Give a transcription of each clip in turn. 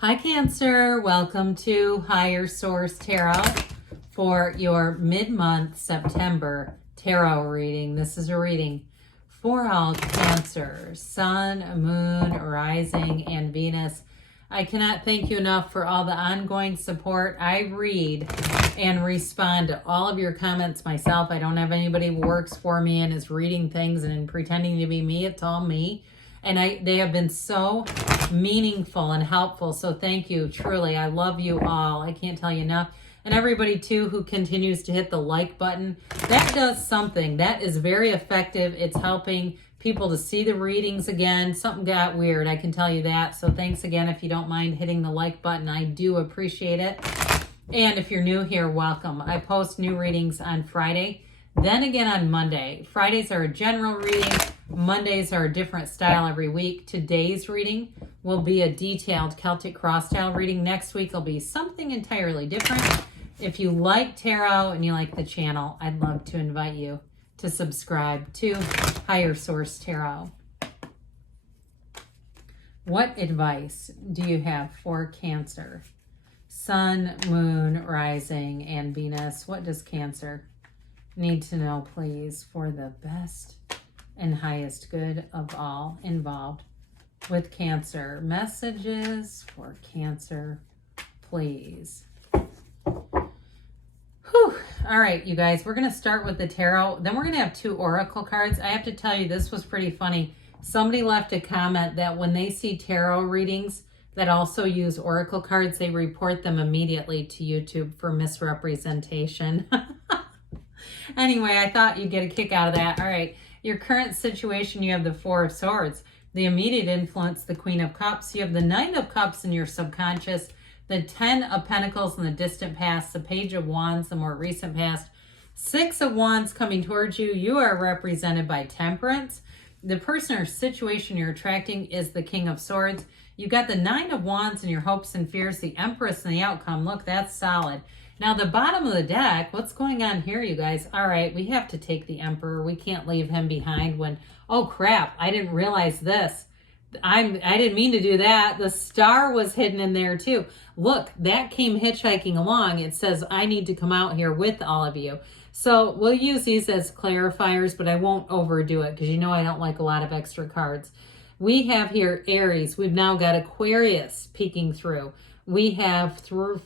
Hi Cancer, welcome to Higher Source Tarot for your mid-month September tarot reading. This is a reading for all Cancer, Sun, Moon, Rising, and Venus. I cannot thank you enough for all the ongoing support. I read and respond to all of your comments myself. I don't have anybody who works for me and is reading things and pretending to be me. It's all me. And they have been so meaningful and helpful. So thank you, truly. I love you all. I can't tell you enough. And everybody, too, who continues to hit the like button. That does something. That is very effective. It's helping people to see the readings again. Something got weird, I can tell you that. So thanks again if you don't mind hitting the like button. I do appreciate it. And if you're new here, welcome. I post new readings on Friday, then again on Monday. Fridays are a general reading. Mondays are a different style every week. Today's reading will be a detailed Celtic cross style reading. Next week will be something entirely different. If you like tarot and you like the channel, I'd love to invite you to subscribe to Higher Source Tarot. What advice do you have for Cancer? Sun, Moon, Rising, and Venus. What does Cancer need to know, please, for the best and highest good of all involved with Cancer? Messages for Cancer, please. Whew. All right, you guys, we're going to start with the tarot. Then we're going to have two oracle cards. I have to tell you, this was pretty funny. Somebody left a comment that when they see tarot readings that also use oracle cards, they report them immediately to YouTube for misrepresentation. Anyway, I thought you'd get a kick out of that. All right. Your current situation, you have the Four of Swords. The immediate influence, the Queen of Cups. You have the Nine of Cups in your subconscious, the Ten of Pentacles in the distant past, the Page of Wands, the more recent past, Six of Wands coming towards you. You are represented by Temperance. The person or situation you're attracting is the King of Swords. You got the Nine of Wands in your hopes and fears, the Empress and the outcome. Look, that's solid. Now, the bottom of the deck, what's going on here, you guys? All right, we have to take the Emperor. We can't leave him behind when, oh, crap, I didn't realize this. I didn't mean to do that. The star was hidden in there, too. Look, that came hitchhiking along. It says, I need to come out here with all of you. So we'll use these as clarifiers, but I won't overdo it because you know I don't like a lot of extra cards. We have here Aries. We've now got Aquarius peeking through. We have through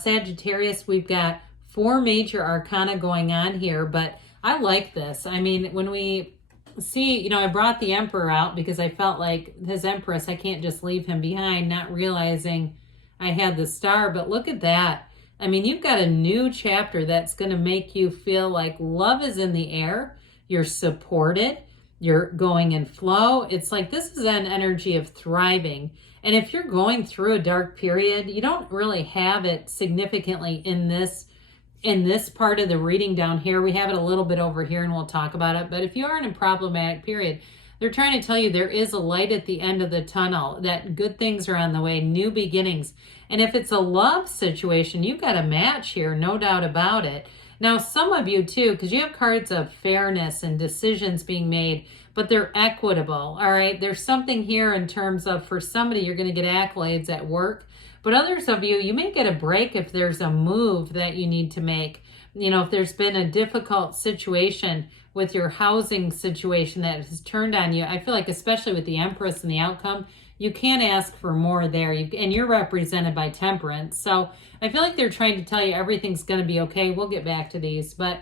Sagittarius, we've got four major arcana going on here, but I like this. I mean, when we see, you know, I brought the Emperor out because I felt like his Empress, I can't just leave him behind, not realizing I had the star, but look at that. I mean, you've got a new chapter that's going to make you feel like love is in the air. You're supported. You're going in flow. It's like this is an energy of thriving. And if you're going through a dark period, you don't really have it significantly in this part of the reading down here. We have it a little bit over here and we'll talk about it. But if you are in a problematic period, they're trying to tell you there is a light at the end of the tunnel, that good things are on the way, new beginnings. And if it's a love situation, you've got a match here, no doubt about it. Now, some of you too, because you have cards of fairness and decisions being made, but they're equitable, all right? There's something here in terms of, for somebody, you're going to get accolades at work, but others of you, you may get a break if there's a move that you need to make. You know, if there's been a difficult situation with your housing situation that has turned on you, I feel like especially with the Empress and the outcome, you can't ask for more there. And you're represented by Temperance. So I feel like they're trying to tell you everything's going to be okay. We'll get back to these. But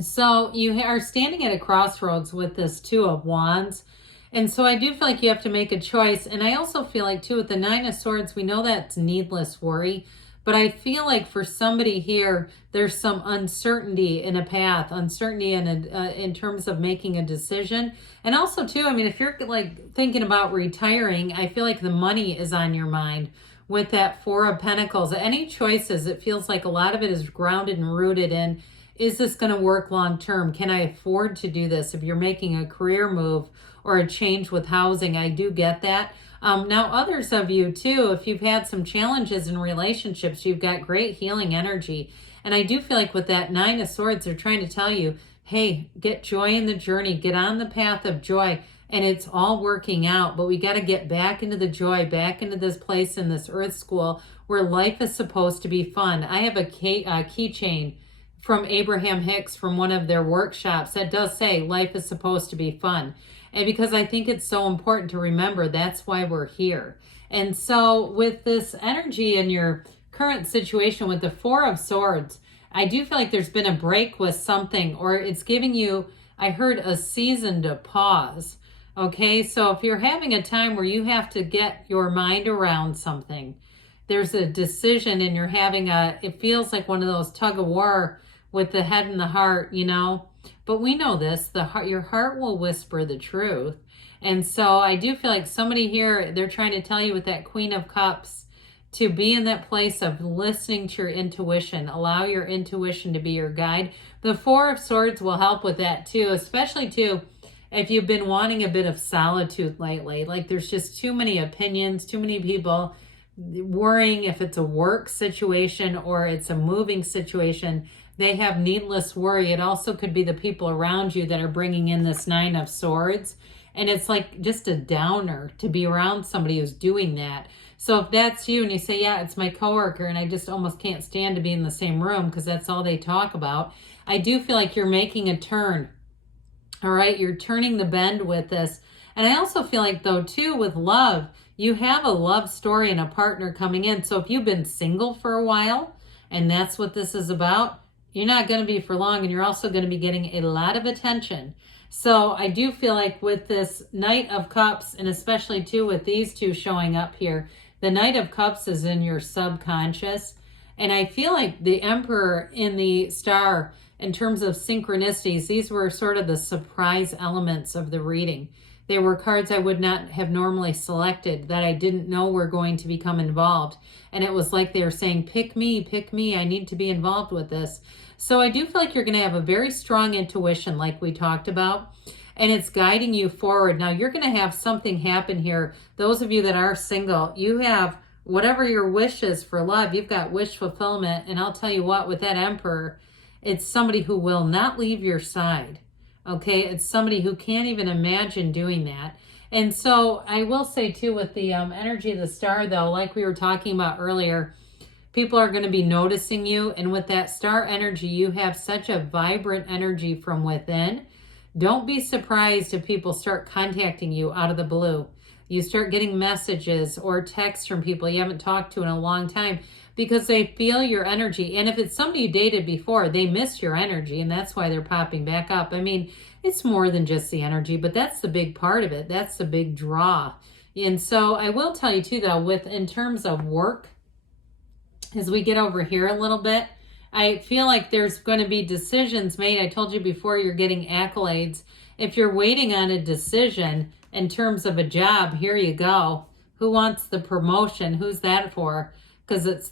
so you are standing at a crossroads with this Two of Wands. And so I do feel like you have to make a choice. And I also feel like, too, with the Nine of Swords, we know that's needless worry. But I feel like for somebody here, there's some uncertainty in a path, uncertainty in terms of making a decision. And also, too, I mean, if you're like thinking about retiring, I feel like the money is on your mind with that Four of Pentacles. Any choices, it feels like a lot of it is grounded and rooted in, is this going to work long term? Can I afford to do this? If you're making a career move or a change with housing, I do get that. Now, others of you too, if you've had some challenges in relationships, you've got great healing energy. And I do feel like with that Nine of Swords, they're trying to tell you, hey, get joy in the journey, get on the path of joy. and it's all working out, but we got to get back into the joy, back into this place in this earth school where life is supposed to be fun. I have a keychain from Abraham Hicks from one of their workshops that does say life is supposed to be fun. And because I think it's so important to remember, that's why we're here. And so with this energy in your current situation with the Four of Swords, I do feel like there's been a break with something, or it's giving you, I heard, a season to pause. Okay, so if you're having a time where you have to get your mind around something, there's a decision and you're having it feels like one of those tug of war with the head and the heart, you know. But we know this, your heart will whisper the truth. And so I do feel like somebody here, they're trying to tell you with that Queen of Cups to be in that place of listening to your intuition. Allow your intuition to be your guide. The Four of Swords will help with that too, especially too if you've been wanting a bit of solitude lately. Like there's just too many opinions, too many people worrying if it's a work situation or it's a moving situation. They have needless worry. It also could be the people around you that are bringing in this Nine of Swords. And it's like just a downer to be around somebody who's doing that. So if that's you and you say, yeah, it's my coworker and I just almost can't stand to be in the same room because that's all they talk about, I do feel like you're making a turn. All right, you're turning the bend with this. And I also feel like, though, too, with love, you have a love story and a partner coming in. So if you've been single for a while and that's what this is about, you're not going to be for long, and you're also going to be getting a lot of attention. So I do feel like with this Knight of Cups, and especially too with these two showing up here, the Knight of Cups is in your subconscious. And I feel like the Emperor in the star, in terms of synchronicities, these were sort of the surprise elements of the reading. They were cards I would not have normally selected that I didn't know were going to become involved. And it was like they were saying, pick me, I need to be involved with this. So I do feel like you're going to have a very strong intuition like we talked about, and it's guiding you forward. Now you're going to have something happen here. Those of you that are single, you have whatever your wish is for love, you've got wish fulfillment. And I'll tell you what, with that Emperor, it's somebody who will not leave your side. Okay, it's somebody who can't even imagine doing that. And so I will say too, with the energy of the star though, like we were talking about earlier, people are going to be noticing you. And with that star energy, you have such a vibrant energy from within. Don't be surprised if people start contacting you out of the blue. You start getting messages or texts from people you haven't talked to in a long time because they feel your energy. And if it's somebody you dated before, they miss your energy, and that's why they're popping back up. I mean, it's more than just the energy, but that's the big part of it. That's the big draw. And so I will tell you too, though, in terms of work, as we get over here a little bit, I feel like there's going to be decisions made. I told you before, you're getting accolades. If you're waiting on a decision in terms of a job, here you go. Who wants the promotion? Who's that for? Because it's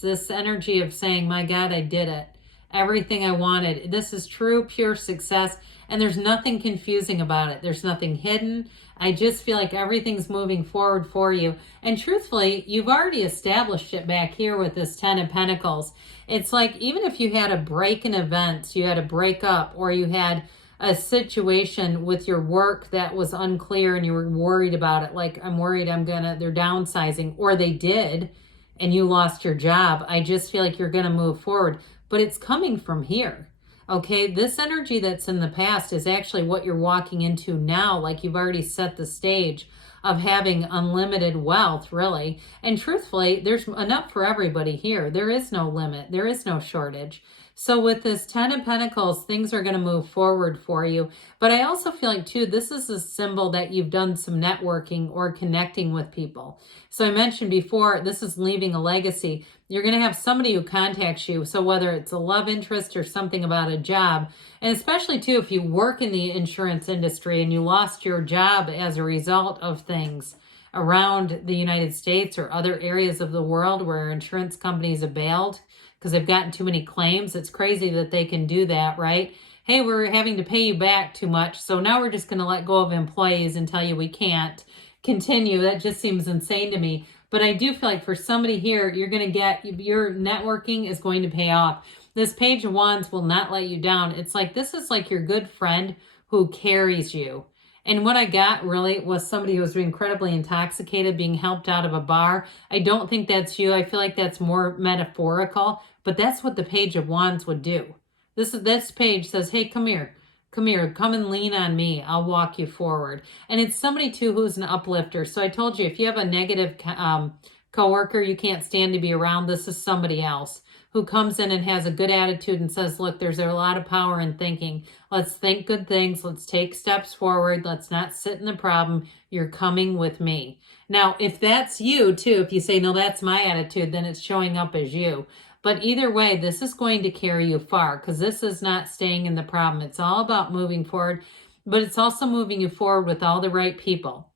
this energy of saying, my God, I did it. Everything I wanted. This is true, pure success. And there's nothing confusing about it. There's nothing hidden. I just feel like everything's moving forward for you. And truthfully, you've already established it back here with this Ten of Pentacles. It's like, even if you had a break in events, you had a breakup, or you had a situation with your work that was unclear and you were worried about it, like, I'm worried they're downsizing, or they did, and you lost your job. I just feel like you're going to move forward, but it's coming from here. Okay, this energy that's in the past is actually what you're walking into now. Like, you've already set the stage of having unlimited wealth, really. And truthfully, there's enough for everybody here. There is no limit. There is no shortage. So with this Ten of Pentacles, things are going to move forward for you. But I also feel like, too, this is a symbol that you've done some networking or connecting with people. So I mentioned before, this is leaving a legacy. You're going to have somebody who contacts you. So whether it's a love interest or something about a job, and especially, too, if you work in the insurance industry and you lost your job as a result of things around the United States or other areas of the world where insurance companies have bailed because they've gotten too many claims. It's crazy that they can do that, right? Hey, we're having to pay you back too much, so now we're just going to let go of employees and tell you we can't continue. That just seems insane to me. But I do feel like for somebody here, you're going to get, your networking is going to pay off. This Page of Wands will not let you down. It's like, this is like your good friend who carries you. And what I got really was somebody who was incredibly intoxicated, being helped out of a bar. I don't think that's you. I feel like that's more metaphorical, but that's what the Page of Wands would do. This page says, hey, come here. Come here, come and lean on me. I'll walk you forward. And it's somebody too who's an uplifter. So I told you, if you have a negative coworker you can't stand to be around, this is somebody else who comes in and has a good attitude and says, look, there's a lot of power in thinking. Let's think good things. Let's take steps forward. Let's not sit in the problem. You're coming with me. Now, if that's you too, if you say, no, that's my attitude, then it's showing up as you. But either way, this is going to carry you far, because this is not staying in the problem. It's all about moving forward, but it's also moving you forward with all the right people.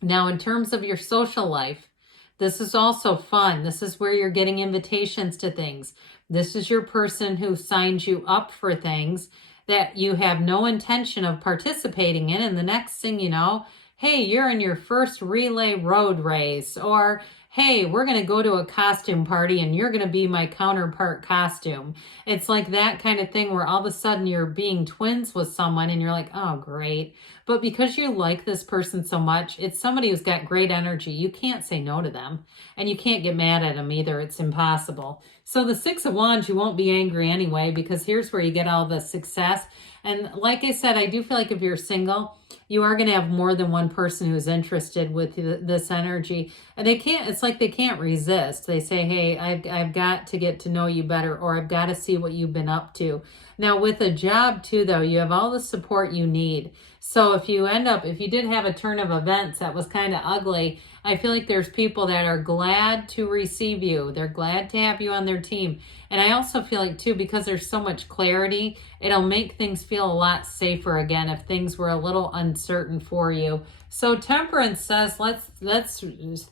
Now, in terms of your social life, this is also fun. This is where you're getting invitations to things. This is your person who signs you up for things that you have no intention of participating in. And the next thing you know, hey, you're in your first relay road race, or hey, we're going to go to a costume party and you're going to be my counterpart costume. It's like that kind of thing where all of a sudden you're being twins with someone and you're like, oh, great. But because you like this person so much, it's somebody who's got great energy. You can't say no to them, and you can't get mad at them either. It's impossible. So the Six of Wands, you won't be angry anyway, because here's where you get all the success. And like I said, I do feel like if you're single, you are going to have more than one person who's interested with this energy. And they can't, it's like they can't resist. They say, hey, I've got to get to know you better, or I've got to see what you've been up to. Now with a job too, though, you have all the support you need. So if you did have a turn of events that was kind of ugly, I feel like there's people that are glad to receive you. They're glad to have you on their team. And I also feel like too, because there's so much clarity, it'll make things feel a lot safer again if things were a little uncertain for you. So Temperance says, let's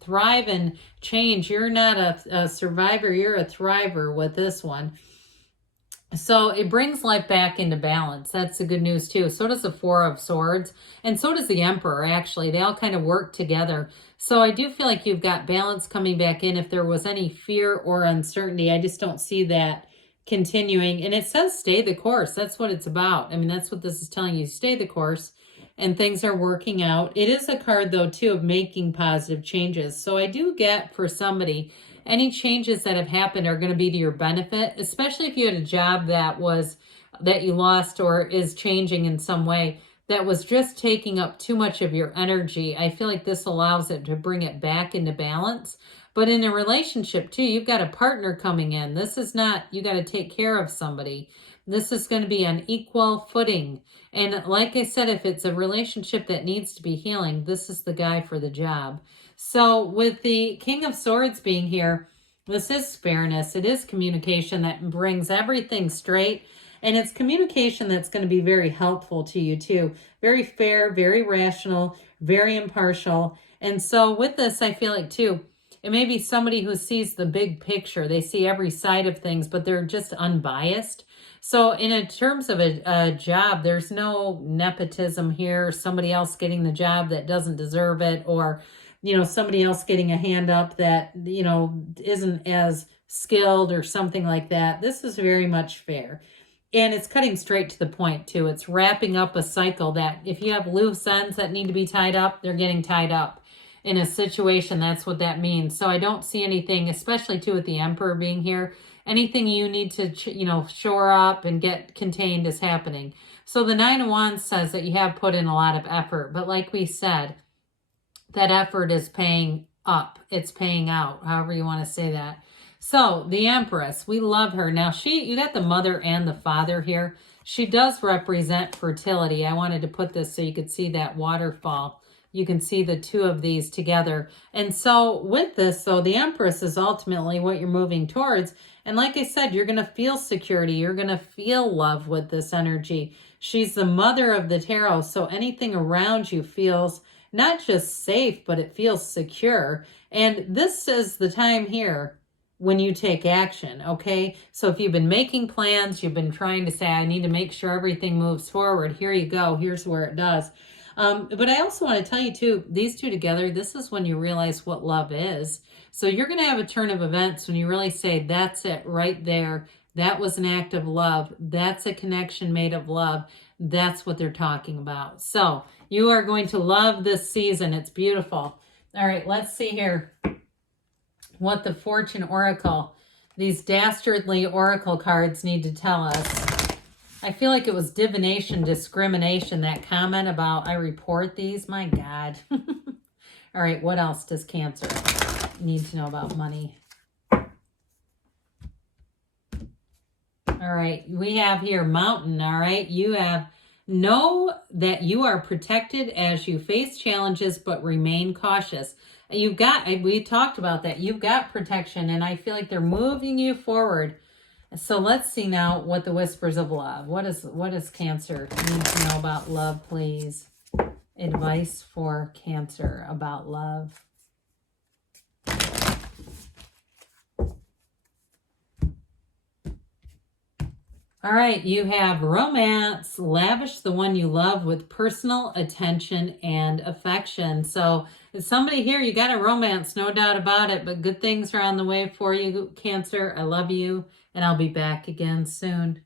thrive and change. You're not a survivor, you're a thriver with this one. So it brings life back into balance. That's the good news too. So does the Four of Swords, and so does the Emperor, actually. They all kind of work together. So I do feel like you've got balance coming back in. If there was any fear or uncertainty, I just don't see that continuing. And it says stay the course. That's what it's about. I mean, that's what this is telling you. Stay the course and things are working out. It is a card though too of making positive changes. So I do get for somebody, any changes that have happened are going to be to your benefit, especially if you had a job that you lost or is changing in some way that was just taking up too much of your energy. I feel like this allows it to bring it back into balance. But in a relationship too, you've got a partner coming in. This is not, you got to take care of somebody. This is going to be on equal footing. And like I said, if it's a relationship that needs to be healing, this is the guy for the job. So with the King of Swords being here, this is fairness. It is communication that brings everything straight. And it's communication that's going to be very helpful to you too. Very fair, very rational, very impartial. And so with this, I feel like too, it may be somebody who sees the big picture. They see every side of things, but they're just unbiased. So in terms of a job, there's no nepotism here, somebody else getting the job that doesn't deserve it, or somebody else getting a hand up that, isn't as skilled or something like that. This is very much fair. And it's cutting straight to the point too. It's wrapping up a cycle that if you have loose ends that need to be tied up, they're getting tied up. In a situation, that's what that means. So I don't see anything, especially too with the Emperor being here, anything you need to, shore up and get contained is happening. So the Nine of Wands says that you have put in a lot of effort, but like we said, that effort is paying up. It's paying out, however you want to say that. So the Empress, we love her. Now you got the mother and the father here. She does represent fertility. I wanted to put this so you could see that waterfall. You can see the two of these together. And so with this, though, the Empress is ultimately what you're moving towards. And like I said, you're going to feel security. You're going to feel love with this energy. She's the mother of the tarot. So anything around you feels not just safe, but it feels secure. And this is the time here when you take action, okay? So if you've been making plans, you've been trying to say, I need to make sure everything moves forward. Here you go. Here's where it does. But I also want to tell you too, these two together, this is when you realize what love is. So you're going to have a turn of events when you really say, that's it right there. That was an act of love. That's a connection made of love. That's what they're talking about. So You are going to love this season. It's beautiful. All right, let's see here what the Fortune Oracle, these dastardly Oracle cards need to tell us. I feel like it was divination, discrimination, that comment about I report these. My God. All right, what else does Cancer need to know about money? All right, we have here Mountain, all right? You have, know that you are protected as you face challenges, but remain cautious. You've got, we talked about that. You've got protection, and I feel like they're moving you forward. So let's see now what the Whispers of Love. What does Cancer need to know about love, please? Advice for Cancer about love. All right, you have romance. Lavish the one you love with personal attention and affection. So it's somebody here, you got a romance, no doubt about it, but good things are on the way for you, Cancer. I love you, and I'll be back again soon.